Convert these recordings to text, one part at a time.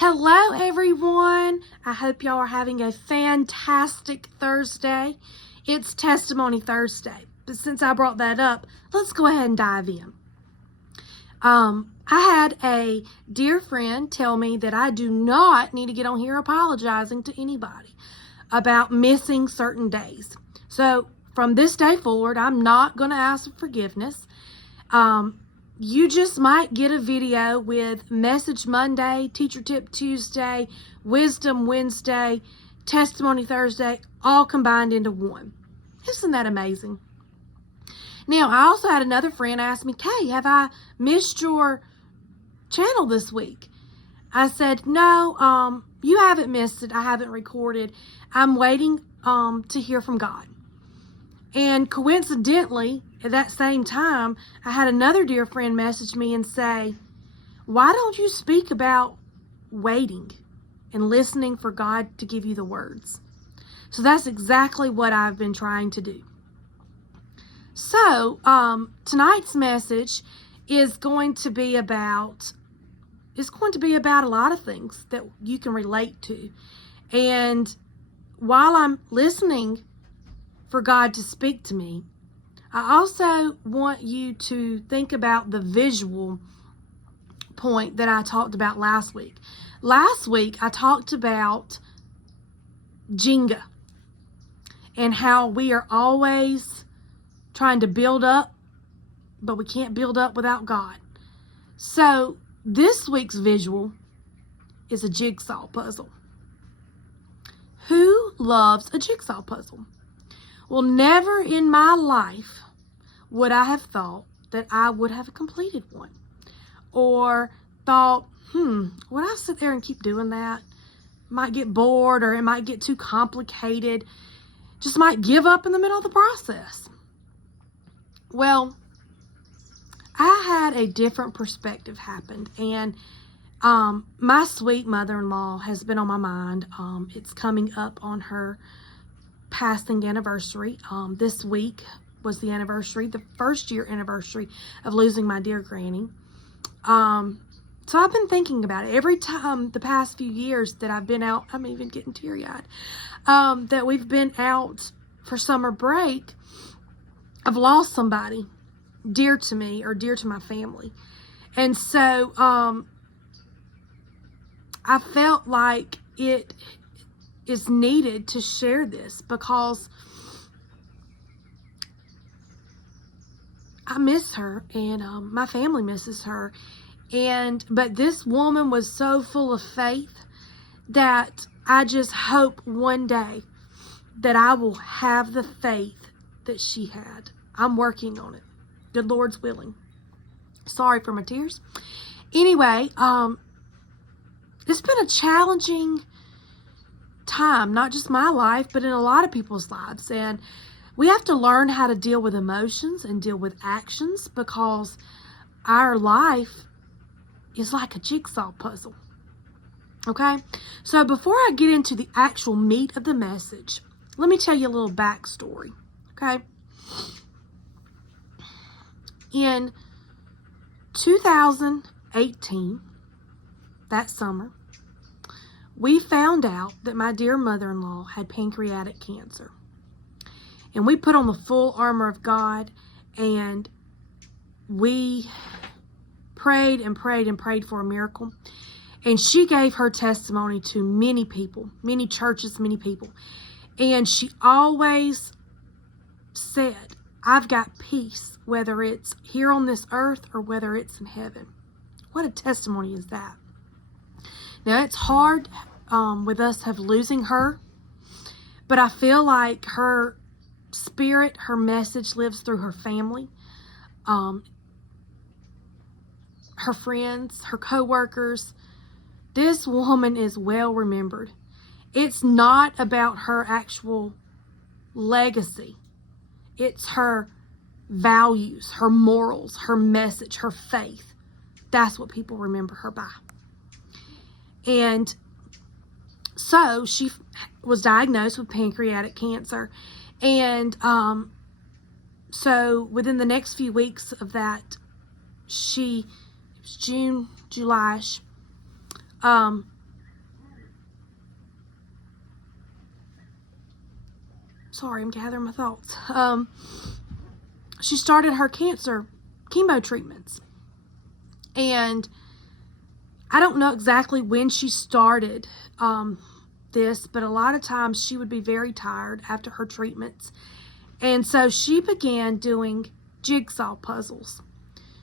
Hello, everyone. I hope y'all are having a fantastic Thursday. It's Testimony Thursday, but since I brought that up, let's go ahead and dive in. I had a dear friend tell me that I do not need to get on here apologizing to anybody about missing certain days. So from this day forward, I'm not going to ask for forgiveness. You just might get a video with Message Monday, Teacher Tip Tuesday, Wisdom Wednesday, Testimony Thursday, all combined into one. Isn't that amazing? Now, I also had another friend ask me, Kay, have I missed your channel this week? I said, no, you haven't missed it. I haven't recorded. I'm waiting to hear from God. And coincidentally, at that same time, I had another dear friend message me and say, why don't you speak about waiting and listening for God to give you the words? So that's exactly what I've been trying to do. So tonight's message is going to be about a lot of things that you can relate to. And while I'm listening for God to speak to me, I also want you to think about the visual point that I talked about last week. Last week, I talked about Jenga and how we are always trying to build up, but we can't build up without God. So this week's visual is a jigsaw puzzle. Who loves a jigsaw puzzle? Well, never in my life would I have thought that I would have completed one. Or thought, would I sit there and keep doing that? Might get bored, or it might get too complicated. Just might give up in the middle of the process. Well, I had a different perspective happen, and my sweet mother-in-law has been on my mind. It's coming up on her passing anniversary. This week was the anniversary, the first year anniversary of losing my dear granny. So I've been thinking about it every time the past few years that I've been out. I'm even getting teary-eyed. That we've been out for summer break. I've lost somebody dear to me or dear to my family. And so I felt like it is needed to share this because I miss her, and my family misses her. But this woman was so full of faith that I just hope one day that I will have the faith that she had. I'm working on it. Good Lord's willing. Sorry for my tears. Anyway, it's been a challenging time, not just my life, but in a lot of people's lives. And we have to learn how to deal with emotions and deal with actions, because our life is like a jigsaw puzzle. Okay? So before I get into the actual meat of the message, let me tell you a little backstory. Okay? In 2018, that summer, we found out that my dear mother-in-law had pancreatic cancer. And we put on the full armor of God, and we prayed and prayed and prayed for a miracle. And she gave her testimony to many people, many churches, many people. And she always said, I've got peace, whether it's here on this earth or whether it's in heaven. What a testimony is that? Now, it's hard with us losing her, but I feel like her spirit, her message lives through her family, her friends, her co-workers. This woman is well remembered. It's not about her actual legacy. It's her values, her morals, her message, her faith. That's what people remember her by. And so she was diagnosed with pancreatic cancer. And so within the next few weeks of that, it was June, July-ish, Sorry, I'm gathering my thoughts. She started her cancer chemo treatments. And I don't know exactly when she started this, but a lot of times she would be very tired after her treatments. And so she began doing jigsaw puzzles.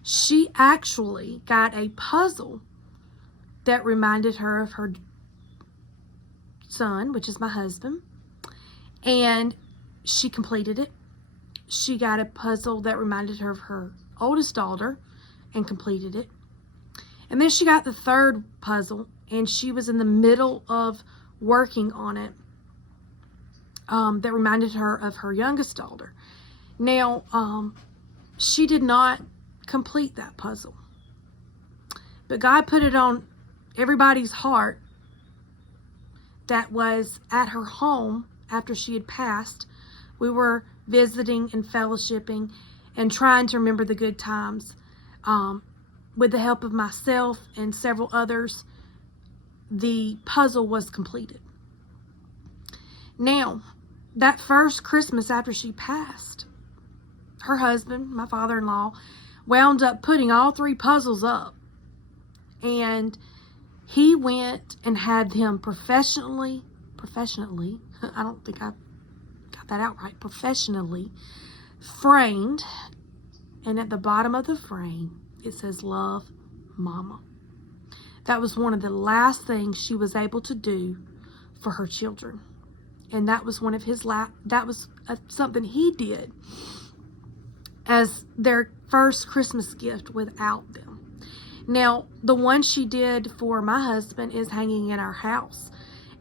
She actually got a puzzle that reminded her of her son, which is my husband, and she completed it. She got a puzzle that reminded her of her oldest daughter and completed it. And then she got the third puzzle, and she was in the middle of working on it that reminded her of her youngest daughter. Now, she did not complete that puzzle, but God put it on everybody's heart that was at her home after she had passed. We were visiting and fellowshipping and trying to remember the good times. With the help of myself and several others, the puzzle was completed. Now, that first Christmas after she passed, her husband, my father-in-law, wound up putting all three puzzles up. And he went and had them professionally, I don't think I got that out right, professionally framed. And at the bottom of the frame, it says, "Love, Mama." That was one of the last things she was able to do for her children. And that was one of his that was something he did as their first Christmas gift without them. Now, the one she did for my husband is hanging in our house.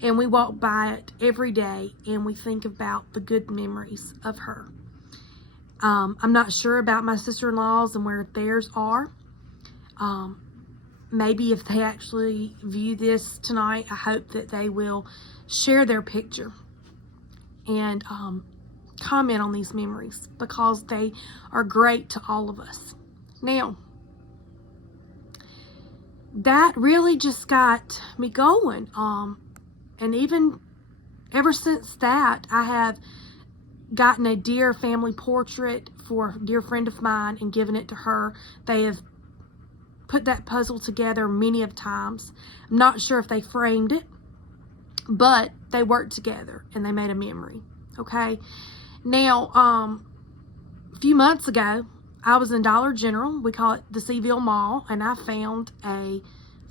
And we walk by it every day and we think about the good memories of her. I'm not sure about my sister-in-laws and where theirs are. Maybe if they actually view this tonight, I hope that they will share their picture and comment on these memories, because they are great to all of us. Now, that really just got me going. And even ever since that, I have gotten a dear family portrait for a dear friend of mine and given it to her. They have put that puzzle together many of times. I'm not sure if they framed it, but they worked together and they made a memory. Okay. Now, a few months ago, I was in Dollar General. We call it the Seaville Mall, and I found I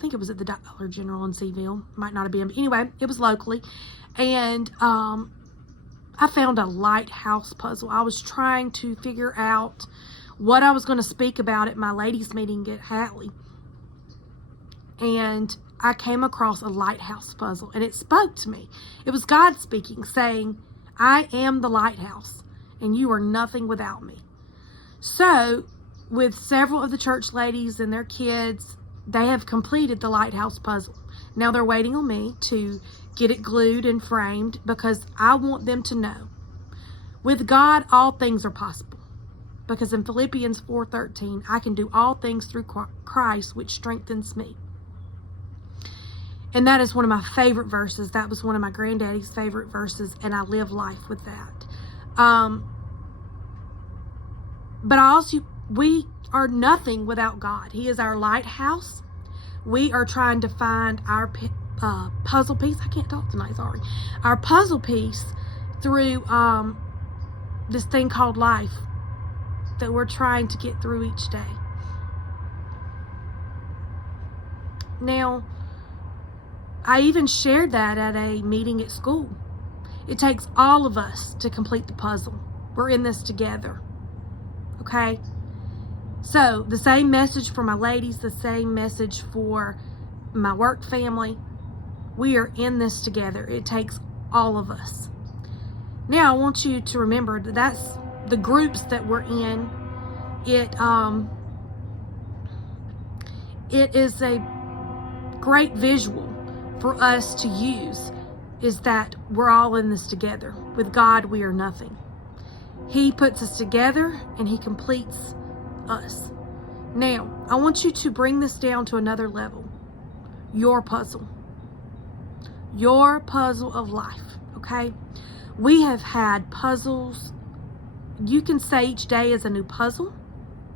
think it was at the Dollar General in Seaville. Might not have been, but anyway, it was locally. And I found a lighthouse puzzle. I was trying to figure out what I was going to speak about at my ladies' meeting at Hatley. And I came across a lighthouse puzzle, and it spoke to me. It was God speaking, saying, "I am the lighthouse, and you are nothing without me." So, with several of the church ladies and their kids, they have completed the lighthouse puzzle. Now they're waiting on me to get it glued and framed, because I want them to know, with God, all things are possible. Because in Philippians 4:13, I can do all things through Christ, which strengthens me. And that is one of my favorite verses. That was one of my granddaddy's favorite verses, and I live life with that. But we are nothing without God. He is our lighthouse. We are trying to find our puzzle piece. I can't talk tonight, sorry. Our puzzle piece through this thing called life that we're trying to get through each day. Now, I even shared that at a meeting at school. It takes all of us to complete the puzzle. We're in this together. Okay? So, the same message for my ladies, the same message for my work family. We are in this together. It takes all of us. Now, I want you to remember that that's the groups that we're in. It is a great visual for us to use, is that we're all in this together. With God, we are nothing. He puts us together and He completes us. Now, I want you to bring this down to another level. Your puzzle. Your puzzle of life, okay? We have had puzzles. You can say each day is a new puzzle.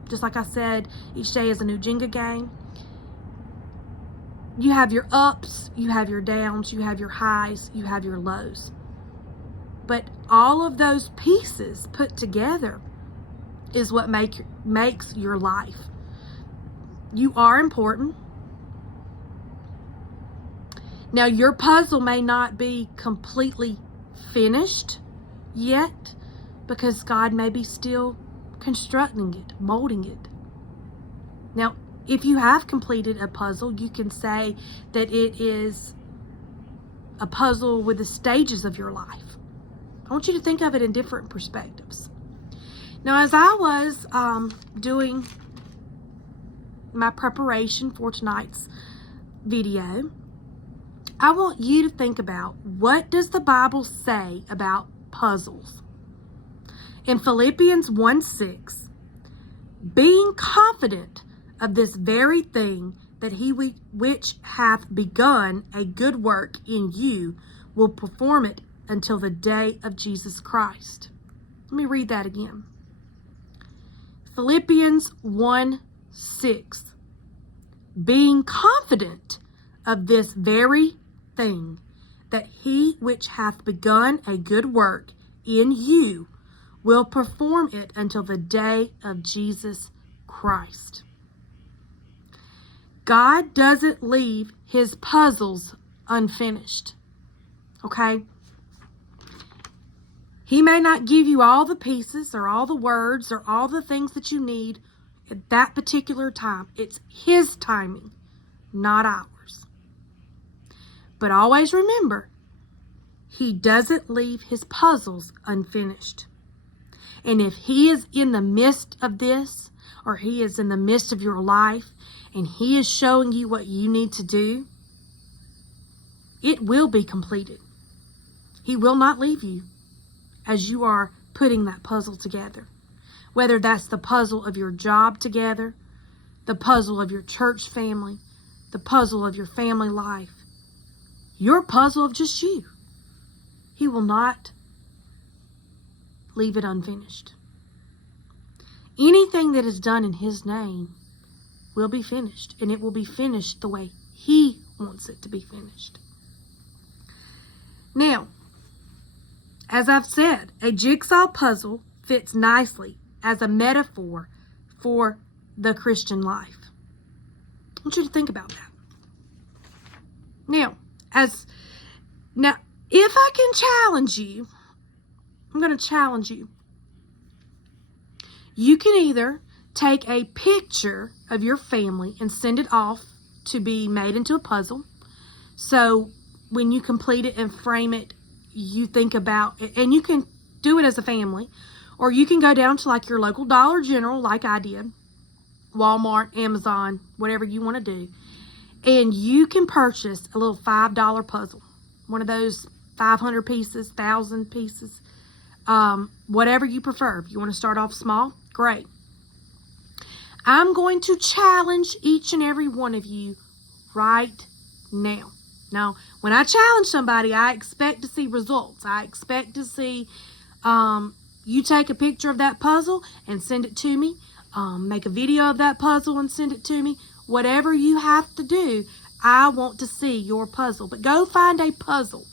Just like I said, each day is a new Jenga game. You have your ups, you have your downs, you have your highs, you have your lows. But all of those pieces put together is what makes your life. You are important. Now, your puzzle may not be completely finished yet because God may be still constructing it, molding it. Now, if you have completed a puzzle, you can say that it is a puzzle with the stages of your life. I want you to think of it in different perspectives. Now, as I was doing my preparation for tonight's video, I want you to think about, what does the Bible say about puzzles? In Philippians 1:6, being confident of this very thing, that he which hath begun a good work in you will perform it until the day of Jesus Christ. Let me read that again. Philippians 1:6. Being confident of this very thing, that he which hath begun a good work in you will perform it until the day of Jesus Christ. God doesn't leave his puzzles unfinished. Okay? He may not give you all the pieces or all the words or all the things that you need at that particular time. It's his timing, not ours. But always remember, he doesn't leave his puzzles unfinished. And if he is in the midst of this, or he is in the midst of your life, and he is showing you what you need to do, it will be completed. He will not leave you as you are putting that puzzle together. Whether that's the puzzle of your job together, the puzzle of your church family, the puzzle of your family life, your puzzle of just you. He will not leave it unfinished. Anything that is done in his name will be finished, and it will be finished the way he wants it to be finished. Now, as I've said, a jigsaw puzzle fits nicely as a metaphor for the Christian life. I want you to think about that. Now, if I can challenge you, I'm going to challenge you. You can either take a picture of your family and send it off to be made into a puzzle. So when you complete it and frame it, you think about it, and you can do it as a family, or you can go down to like your local Dollar General, like I did, Walmart, Amazon, whatever you want to do, and you can purchase a little $5 puzzle, one of those 500 pieces, 1,000 pieces, whatever you prefer. If you want to start off small, great. I'm going to challenge each and every one of you right now. Now, when I challenge somebody, I expect to see results. I expect to see you take a picture of that puzzle and send it to me. Make a video of that puzzle and send it to me. Whatever you have to do, I want to see your puzzle. But go find a puzzle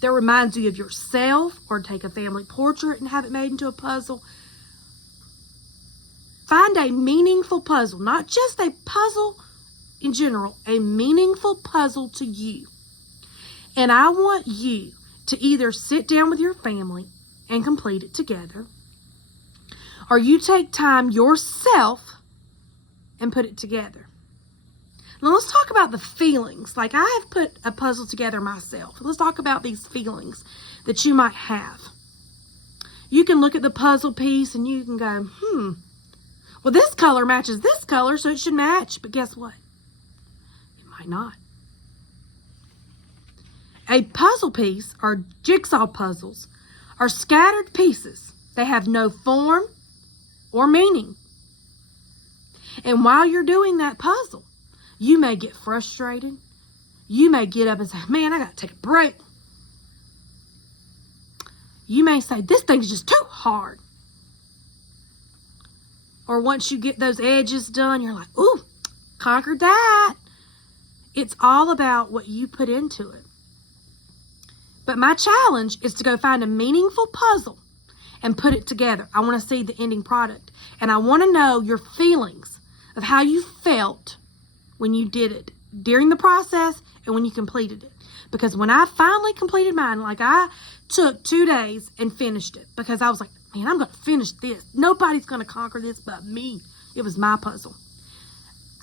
that reminds you of yourself, or take a family portrait and have it made into a puzzle. Find a meaningful puzzle, not just a puzzle in general, a meaningful puzzle to you. And I want you to either sit down with your family and complete it together, or you take time yourself and put it together. Now let's talk about the feelings. Like, I have put a puzzle together myself. Let's talk about these feelings that you might have. You can look at the puzzle piece and you can go, well, this color matches this color, so it should match. But guess what? It might not. A puzzle piece, or jigsaw puzzles, are scattered pieces. They have no form or meaning. And while you're doing that puzzle, you may get frustrated. You may get up and say, man, I got to take a break. You may say, this thing's just too hard. Or once you get those edges done, you're like, ooh, conquered that. It's all about what you put into it. But my challenge is to go find a meaningful puzzle and put it together. I want to see the ending product. And I want to know your feelings of how you felt when you did it, during the process and when you completed it. Because when I finally completed mine, like I took 2 days and finished it because I was like, man, I'm going to finish this. Nobody's going to conquer this but me. It was my puzzle.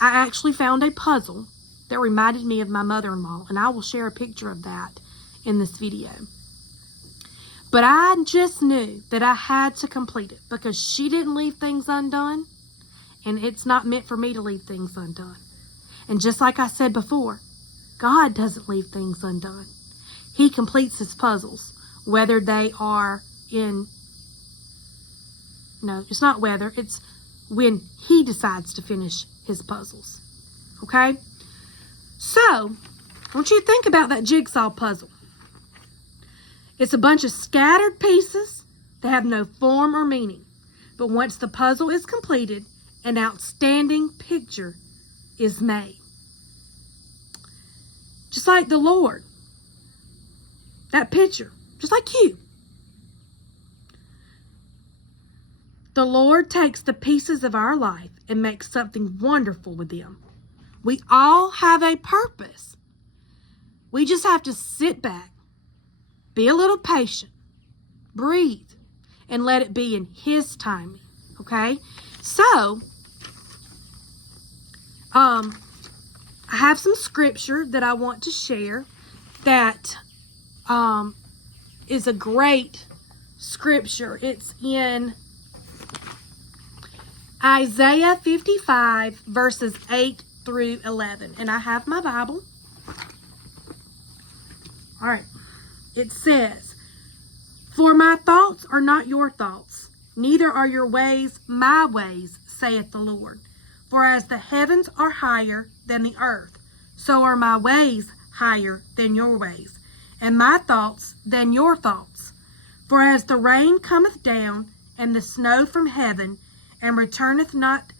I actually found a puzzle that reminded me of my mother-in-law, and I will share a picture of that in this video. But I just knew that I had to complete it because she didn't leave things undone, and it's not meant for me to leave things undone. And just like I said before, God doesn't leave things undone. He completes his puzzles, whether they are in, no, it's not whether, it's when he decides to finish his puzzles. Okay? So, I want you to think about that jigsaw puzzle. It's a bunch of scattered pieces that have no form or meaning. But once the puzzle is completed, an outstanding picture is made. Just like the Lord. That picture. Just like you. The Lord takes the pieces of our life and makes something wonderful with them. We all have a purpose. We just have to sit back, be a little patient, breathe, and let it be in his timing. Okay? So, I have some scripture that I want to share that is a great scripture. It's in Isaiah 55 verses 8 through 11. And I have my Bible. All right. It says, "For my thoughts are not your thoughts, neither are your ways my ways, saith the Lord. For as the heavens are higher than the earth, so are my ways higher than your ways, and my thoughts than your thoughts. For as the rain cometh down, and the snow from heaven, and returneth not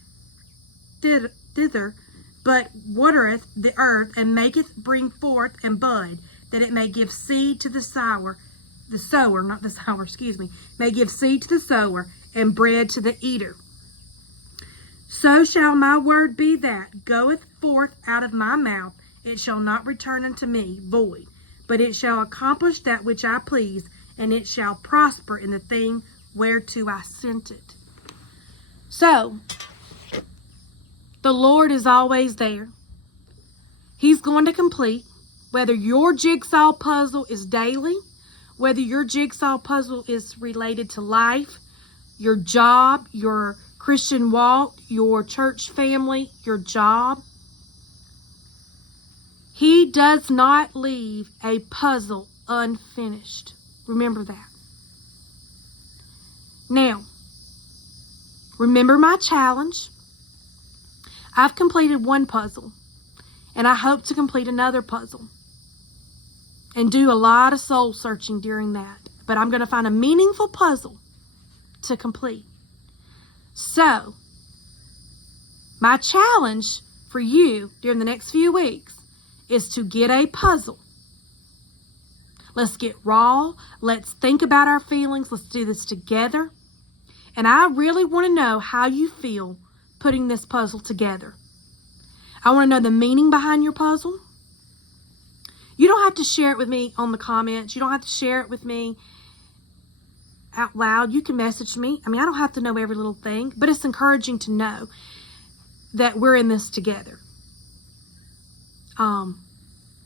thither, but watereth the earth, and maketh bring forth and bud, that it may give seed to the sower, may give seed to the sower, and bread to the eater. So shall my word be that goeth forth out of my mouth. It shall not return unto me void, but it shall accomplish that which I please, and it shall prosper in the thing whereto I sent it." So, the Lord is always there. He's going to complete, whether your jigsaw puzzle is daily, whether your jigsaw puzzle is related to life, your job, your Christian walk, your church family, your job. He does not leave a puzzle unfinished. Remember that. Now, remember my challenge. I've completed one puzzle, and I hope to complete another puzzle and do a lot of soul searching during that. But I'm going to find a meaningful puzzle to complete. So, my challenge for you during the next few weeks is to get a puzzle. Let's get raw. Let's think about our feelings. Let's do this together. And I really want to know how you feel putting this puzzle together. I want to know the meaning behind your puzzle. You don't have to share it with me on the comments. You don't have to share it with me out loud. You can message me. I mean, I don't have to know every little thing, but it's encouraging to know that we're in this together.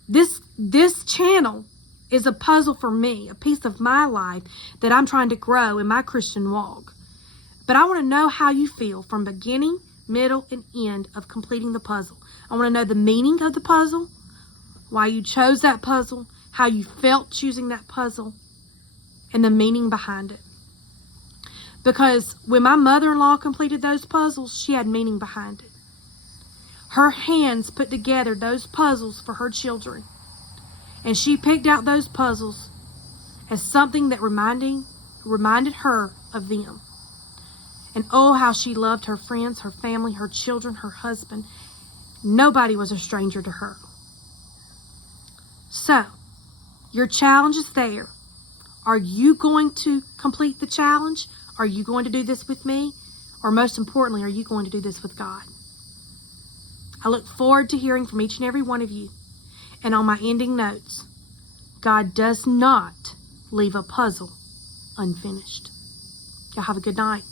This channel is a puzzle for me, a piece of my life that I'm trying to grow in my Christian walk. But I want to know how you feel from beginning, middle, and end of completing the puzzle. I want to know the meaning of the puzzle, why you chose that puzzle, how you felt choosing that puzzle, and the meaning behind it. Because when my mother-in-law completed those puzzles, she had meaning behind it. Her hands put together those puzzles for her children. And she picked out those puzzles as something that reminded her of them. And oh, how she loved her friends, her family, her children, her husband. Nobody was a stranger to her. So, your challenge is there. Are you going to complete the challenge? Are you going to do this with me? Or most importantly, are you going to do this with God? I look forward to hearing from each and every one of you. And on my ending notes, God does not leave a puzzle unfinished. Y'all have a good night.